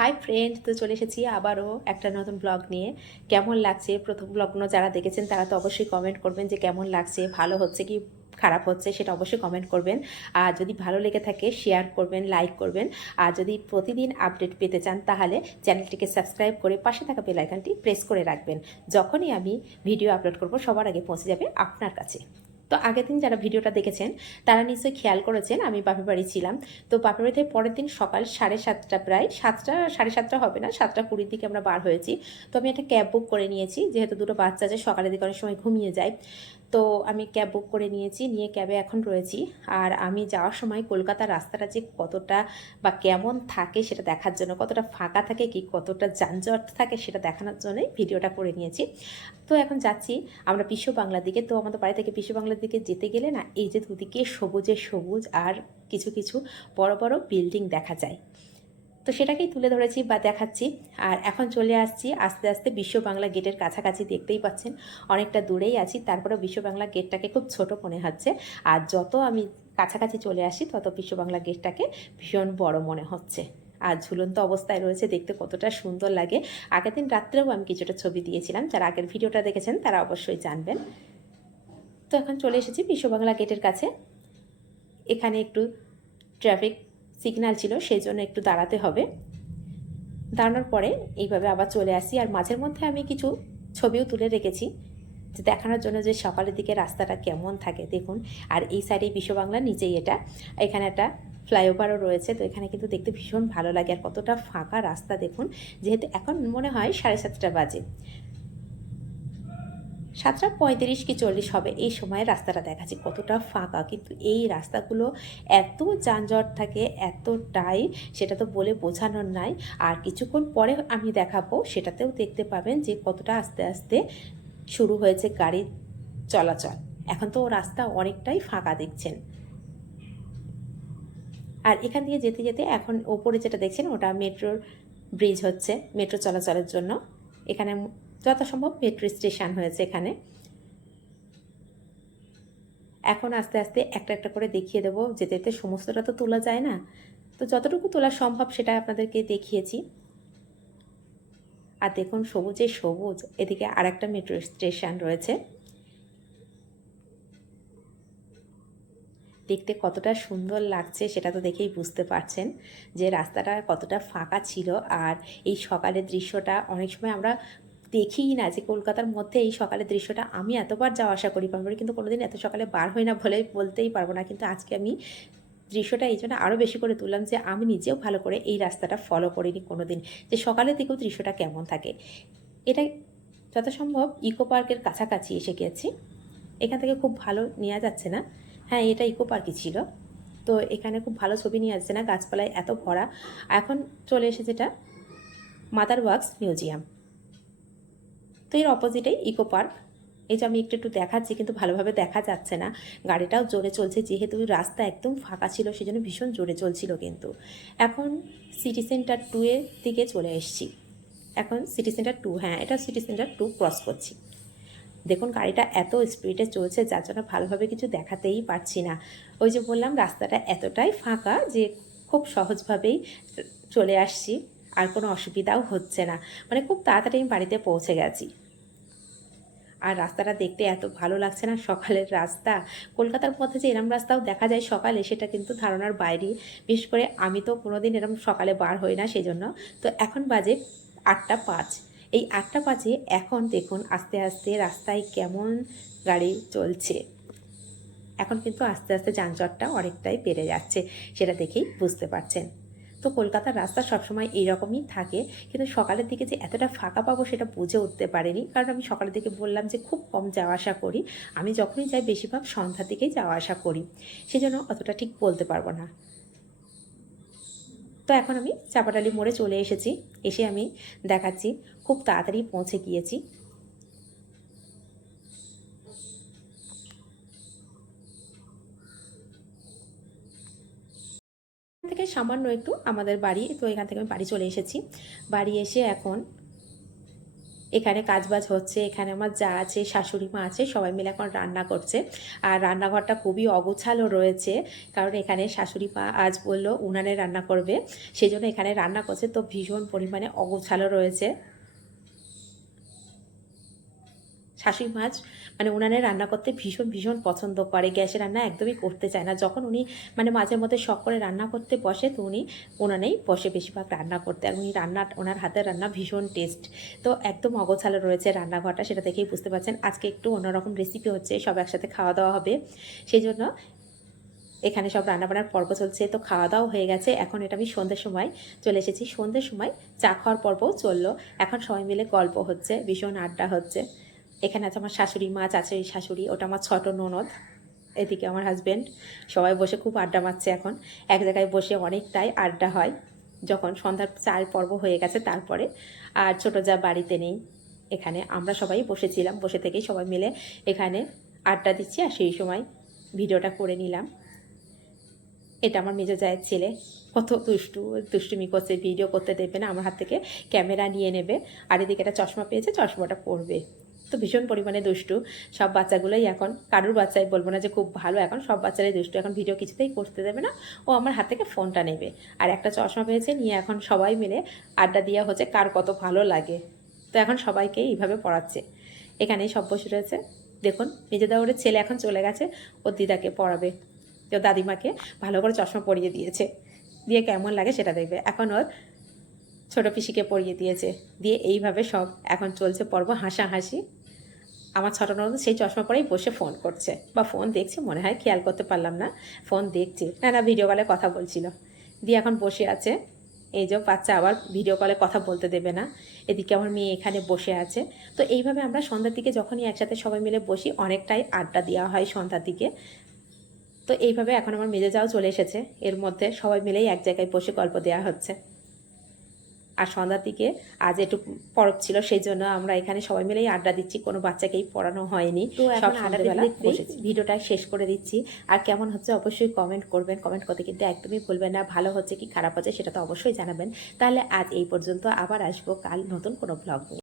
Hi friend, তো চলে এসেছি আবারও একটা নতুন ব্লগ নিয়ে। কেমন লাগছে প্রথম ব্লগগুলো যারা দেখেছেন তারা তো অবশ্যই কমেন্ট করবেন যে কেমন লাগছে, ভালো হচ্ছে কি খারাপ হচ্ছে সেটা অবশ্যই কমেন্ট করবেন। আর যদি ভালো লেগে থাকে শেয়ার করবেন, লাইক করবেন। আর যদি প্রতিদিন আপডেট পেতে চান তাহলে চ্যানেলটিকে সাবস্ক্রাইব করে পাশে থাকা বেল আইকনটি প্রেস করে রাখবেন। যখনই আমি ভিডিও আপলোড করব সবার আগে পৌঁছে যাবে আপনার কাছে। তো আগের দিন যারা ভিডিওটা দেখেছেন তারা নিশ্চয়ই খেয়াল করেছেন আমি বাপের বাড়ি ছিলাম। তো বাপের বাড়িতে পরের দিন সকাল 7:30 প্রায় 7টা 7:30 হবে না, 7টা 20 দিকে আমরা বার হয়েছি। তো আমি একটা ক্যাব বুক করে নিয়েছি, যেহেতু দুটো বাচ্চা আছে, সকালের দিকে অনেক সময় ঘুমিয়ে যায়। তো আমি ক্যাব বুক করে নিয়েছি, নিয়ে ক্যাবে এখন রয়েছি। আর আমি যাওয়ার সময় কলকাতার রাস্তাটা যে কতটা বা কেমন থাকে সেটা দেখার জন্য, কতটা ফাঁকা থাকে কি কতটা যানজট থাকে সেটা দেখানোর জন্যই ভিডিওটা করে নিয়েছি। তো এখন যাচ্ছি আমরা বিশ্ব বাংলার দিকে। তো আমাদের বাড়ি থেকে বিশ্ব বাংলার দিকে যেতে গেলে না, এই যে দুদিকে সবুজে সবুজ আর কিছু কিছু বড় বড় বিল্ডিং দেখা যায়। তো সেটাকেই তুলে ধরেছি বা দেখাচ্ছি। আর এখন চলে আসছি আস্তে আস্তে বিশ্ব বাংলা গেটের কাছাকাছি, দেখতেই পাচ্ছেন অনেকটা দূরেই আছি, তারপরে বিশ্ব বাংলা গেটটাকে খুব ছোট মনে হচ্ছে। আর যত আমি কাছাকাছি চলে আসি তত বিশ্ব বাংলা গেটটাকে ভীষণ বড় মনে হচ্ছে। আর ঝুলন্ত অবস্থায় রয়েছে, দেখতে কতটা সুন্দর লাগে। আগের দিন রাত্রেও আমি কিছুটা ছবি দিয়েছিলাম, যারা আগের ভিডিওটা দেখেছেন তারা অবশ্যই জানবেন। তো এখন চলে এসেছি বিশ্ব বাংলা গেটের কাছে। এখানে একটু ট্রাফিক সিগন্যাল ছিল, সেই জন্য একটু দাঁড়াতে হবে। দাঁড়ানোর পরে এইভাবে আবার চলে আসি। আর মাঝের মধ্যে আমি কিছু ছবিও তুলে রেখেছি যে দেখানোর জন্য যে সকালের দিকে রাস্তাটা কেমন থাকে দেখুন। আর এই সাইডে বিশ্ব বাংলার নিচেই এটা, এখানে একটা ফ্লাইওভারও রয়েছে। তো এখানে কিন্তু দেখতে ভীষণ ভালো লাগে। আর কতটা ফাঁকা রাস্তা দেখুন, যেহেতু এখন মনে হয় 7:30 বাজে, 7:35 কি 40 হবে এই সময় রাস্তাটা দেখাচ্ছি, কতটা ফাঁকা। কিন্তু এই রাস্তাগুলো এত যানজট থাকে এতটাই, সেটা তো বলে বোঝানোর নাই। আর কিছুক্ষণ পরে আমি দেখাবো, সেটাতেও দেখতে পাবেন যে কতটা আস্তে আস্তে শুরু হয়েছে গাড়ির চলাচল। এখন তো রাস্তা অনেকটাই ফাঁকা দেখছেন। আর এখান দিয়ে যেতে যেতে এখন ওপরে যেটা দেখছেন ওটা মেট্রোর ব্রিজ হচ্ছে, মেট্রো চলাচলের জন্য। এখানে যথাসম্ভব মেট্রো স্টেশন হয়েছে এখানে। এখন আস্তে আস্তে একটা একটা করে দেখিয়ে দেবো, যেতে যেতে সমস্তটা তো তোলা যায় না, তো যতটুকু তোলা সম্ভব সেটা আপনাদেরকে দেখিয়েছি। আর দেখুন সবুজে সবুজ, এদিকে আর একটা মেট্রো স্টেশন রয়েছে। দেখতে কতটা সুন্দর লাগছে সেটা তো দেখেই বুঝতে পারছেন যে রাস্তাটা কতটা ফাঁকা ছিল। আর এই সকালের দৃশ্যটা অনেক সময় আমরা দেখিই না, যে কলকাতার মধ্যে এই সকালের দৃশ্যটা আমি এতবার যাওয়া আসা করি পারবো, কিন্তু কোনোদিন এত সকালে বার হই না বলে বলতেই পারবো না। কিন্তু আজকে আমি দৃশ্যটা এই জন্য আরও বেশি করে তুললাম যে আমি নিজেও ভালো করে এই রাস্তাটা ফলো করিনি কোনো দিন, যে সকালের দিকেও দৃশ্যটা কেমন থাকে। এটা যথাসম্ভব ইকো পার্কের কাছাকাছি এসে গেছি। এখান থেকে খুব ভালো নেওয়া যাচ্ছে না। হ্যাঁ, এটা ইকো পার্কই ছিল। তো এখানে খুব ভালো ছবি নিয়ে আসছে না, গাছপালায় এত ভরা। এখন চলে এসেছে এটা মাদার ওয়াক্স মিউজিয়াম। তো এর অপোজিটেই ইকো পার্ক। এই যে আমি একটু একটু দেখাচ্ছি কিন্তু ভালোভাবে দেখা যাচ্ছে না, গাড়িটাও জোরে চলছে, যেহেতু রাস্তা একদম ফাঁকা ছিল সেজন্য ভীষণ জোরে চলছিল। কিন্তু এখন সিটি সেন্টার 2 এর দিকে চলে এসেছি। এখন সিটি সেন্টার 2, হ্যাঁ এটা সিটি সেন্টার 2 ক্রস করছি। দেখুন গাড়িটা এত স্পিডে চলছে যার জন্য ভালোভাবে কিছু দেখাতেই পারছি না। ওই যে বললাম রাস্তাটা এতটাই ফাঁকা যে খুব সহজভাবেই চলে আসছি, আর কোনো অসুবিধাও হচ্ছে না। মানে খুব তাড়াতাড়ি আমি বাড়িতে পৌঁছে গেছি। আর রাস্তাটা দেখতে এত ভালো লাগছে না, সকালের রাস্তা। কলকাতার মধ্যে যে এরম রাস্তাও দেখা যায় সকালে সেটা কিন্তু ধারণার বাইরে। বিশেষ করে আমি তো কোনোদিন এরম সকালে বার হই না সেই জন্য। তো এখন বাজে 8:05। এই 8:05 এখন দেখুন আস্তে আস্তে রাস্তায় কেমন গাড়ি চলছে। এখন কিন্তু আস্তে আস্তে যানজটটা অনেকটাই বেড়ে যাচ্ছে, সেটা দেখেই বুঝতে পারছেন। তো কলকাতার রাস্তা সবসময় এইরকমই থাকে, কিন্তু সকালের দিকে যে এতটা ফাঁকা পাবো সেটা বুঝে উঠতে পারিনি, কারণ আমি সকালের দিকে বললাম যে খুব কম যাওয়া আসা করি। আমি যখনই যাই বেশিরভাগ সন্ধ্যার দিকেই যাওয়া আসা করি, সেজন্য অতটা ঠিক বলতে পারবো না। তো এখন আমি চাপাডালি মোড়ে চলে এসেছি, এসে আমি দেখাচ্ছি খুব তাড়াতাড়ি পৌঁছে গিয়েছি। থেকে সামান্য একটু আমাদের বাড়ি, তো এখান থেকে আমি বাড়ি চলে এসেছি। বাড়ি এসে এখন এখানে কাজবাজ হচ্ছে, এখানে আমার যা আছে, শাশুড়ি মা আছে, সবাই মিলে এখন রান্না করছে। আর রান্নাঘরটা খুবই অগোছালো রয়েছে, কারণ এখানে শাশুড়ি মা আজ বললো উনানে রান্না করবে, সেই জন্য এখানে রান্না করছে, তো ভীষণ পরিমাণে অগোছালো রয়েছে। শাশুড়ি মাছ মানে উনানে রান্না করতে ভীষণ ভীষণ পছন্দ করে, গ্যাসে রান্না একদমই করতে চায় না। যখন উনি মানে মাঝে মধ্যে শখ করে রান্না করতে বসে, তো উনি উনানেই বসে বেশিরভাগ রান্না করতে। আর উনি রান্না, ওনার হাতের রান্না ভীষণ টেস্ট। তো একদম অগোছালো রয়েছে রান্নাঘরটা, সেটা দেখেই বুঝতে পারছেন। আজকে একটু অন্যরকম রেসিপি হচ্ছে, সব একসাথে খাওয়া দাওয়া হবে, সেই জন্য এখানে সব রান্নাবান্নার পর্ব চলছে। তো খাওয়া দাওয়া হয়ে গেছে, এখন এটা আমি সন্ধ্যের সময় চলে এসেছি। সন্ধ্যের সময় চা খাওয়ার পর্বও চললো, এখন সবাই মিলে গল্প হচ্ছে, ভীষণ আড্ডা হচ্ছে। এখানে আছে আমার শাশুড়ি মা, চাচুরি শাশুড়ি, ওটা আমার ছোট ননদ, এদিকে আমার হাজব্যান্ড, সবাই বসে খুব আড্ডা মারছে। এখন এক জায়গায় বসে অনেকটাই আড্ডা হয় যখন সন্ধ্যার চার পর্ব হয়ে গেছে তারপরে। আর ছোটো যা বাড়িতে নেই, এখানে আমরা সবাই বসেছিলাম, বসে থেকেই সবাই মিলে এখানে আড্ডা দিচ্ছি। আর সেই সময় ভিডিওটা করে নিলাম। এটা আমার মেজো জায়ের ছেলে, কত দুষ্টুমি করছে, ভিডিও করতে দেবে না, আমার হাত থেকে ক্যামেরা নিয়ে নেবে। আর এদিকে একটা চশমা পেয়েছে, চশমাটা পরবে। তো ভীষণ পরিমাণে দুষ্টু সব বাচ্চাগুলোই এখন, কারুর বাচ্চাই বলবো না যে খুব ভালো, এখন সব বাচ্চারাই দুষ্টু। এখন ভিডিও কিছুতেই করতে দেবে না, ও আমার হাত থেকে ফোনটা নেবে। আর একটা চশমা পেয়েছে, নিয়ে এখন সবাই মিলে আড্ডা দেওয়া হচ্ছে কার কত ভালো লাগে। তো এখন সবাইকে এইভাবে পড়াচ্ছে। এখানেই সব বসে রয়েছে। দেখুন মেজদা ওর ছেলে এখন চলে গেছে ওর দিদাকে পড়াবে, তো দাদিমাকে ভালো করে চশমা পরিয়ে দিয়েছে, দিয়ে কেমন লাগে সেটা দেখবে। এখন ওর ছোটো পিসিকে পরিয়ে দিয়েছে, দিয়ে এইভাবে সব এখন চলছে পর্ব হাসাহাসি। আমার ছোটো ননদ সেই চশমা পরেই বসে ফোন করছে বা ফোন দেখছে মনে হয়, খেয়াল করতে পারলাম না, ফোন দেখছে না ভিডিও কলে কথা বলছিল। দিয়ে এখন বসে আছে, এই যে বাচ্চা আবার ভিডিও কলে কথা বলতে দেবে না। এদিকে আমার মেয়ে এখানে বসে আছে। তো এইভাবে আমরা সন্ধ্যার দিকে যখনই একসাথে সবাই মিলে বসি, অনেকটাই আড্ডা দেওয়া হয় সন্ধ্যার দিকে। তো এইভাবে এখন আমার মেজে যাও চলে এসেছে, এর মধ্যে সবাই মিলেই এক জায়গায় বসে গল্প দেওয়া হচ্ছে। আর সন্ধ্যার দিকে আজ একটু পরব ছিল, সেই জন্য আমরা এখানে সবাই মিলেই আড্ডা দিচ্ছি, কোনো বাচ্চাকেই পড়ানো হয়নি। তো এখন সন্ধ্যাবেলা বসেছি, ভিডিওটা শেষ করে দিচ্ছি। আর কেমন হচ্ছে অবশ্যই কমেন্ট করবেন, কমেন্ট করতে কিন্তু একদমই ভুলবেন না। ভালো হচ্ছে কি খারাপ হচ্ছে সেটা তো অবশ্যই জানাবেন। তাহলে আজ এই পর্যন্ত, আবার আসবো কাল নতুন কোনো ব্লগ নিয়ে।